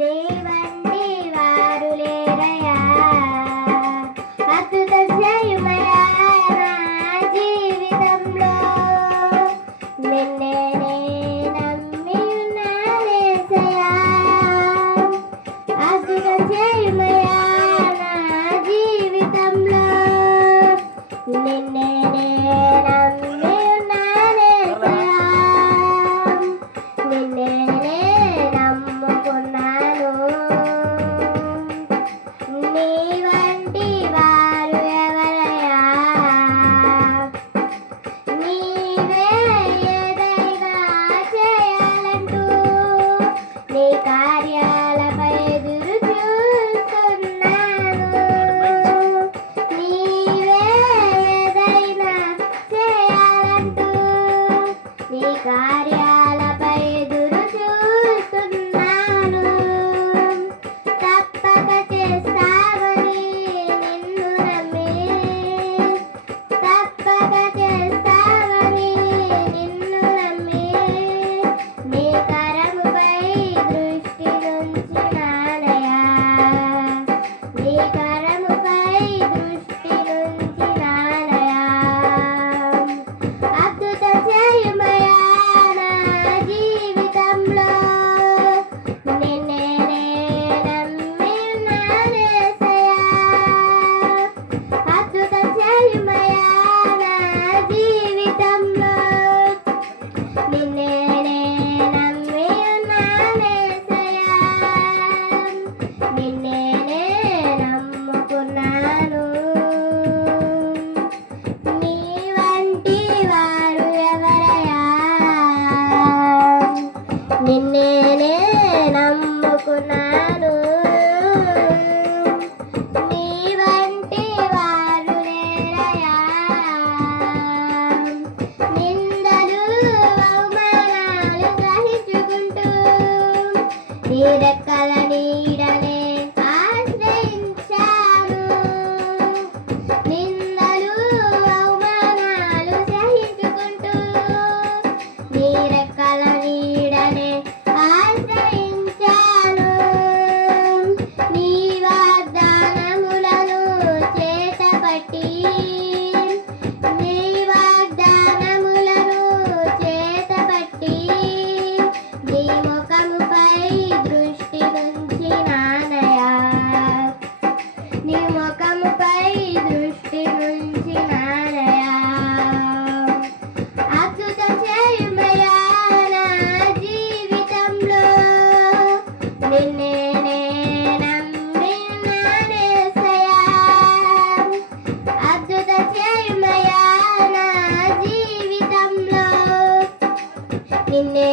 నీ వంటి వారు లేరయా, అద్భుత చేయమయా నా జీవితంలో. నిన్నే నమ్మి ఉన్నానేసయ్యా, అద్భుత చేయమయా నా జీవితంలో. నిన్నే నమ్మి ఉన్నానేసయ్యా, నిన్నే నమ్ముకున్నాను. నీ వంటి వారు ఎవరయ్యా, నీవే ఏదైనా చేయాలంటూ నీ కార్యాలపై ఎదురు చూస్తున్నాను. నీవే ఏదైనా చేయాలంటూ నీ కార్యాలపై ఎదురు చూస్తున్నాను. తప్పక చేస్తావని నిన్ను నమ్మి, తప్పక చేస్తావని నిన్ను నమ్మి, నీ కరముపై దృష్టి నుంచినానయా, నీ కరముపై దృష్టి నుంచినానయా. అద్భుత చేయమయా నా జీవితంలో. నిన్నే నమ్మి ఉన్నానేసయ్యా, అద్భుత చేయమయా నా జీవితంలో. నిన్నే నమ్మి ఉన్నానేసయ్యా, నిన్నే నమ్ముకున్నాను. నీ వంటి వారు ఎవరయ్యా, నిన్నే నమ్ముకున్నాను. నీ వంటి వారు లేరయ్యా, నిందలు అవమానాలు సహించుకుంటూ నీ రెక్కల నీడనే ఆశ్రయించాను. నిందలు అవమానాలు సహించుకుంటూ నీ రెక్కల నీడనే ఆశ్రయించాను. నీ వాగ్దానములను చేతపట్టి, నీ వాగ్దానములను చేతపట్టి, నీ ముఖముపై దృష్టి నుంచినానయా, నీ ముఖముపై దృష్టి నుంచినానయా. అద్భుత చేయమయా నా జీవితంలో. నిన్నే నమ్మి ఉన్నానేసయ్యా, అద్భుత చేయమయా నా జీవితంలో. నిన్నే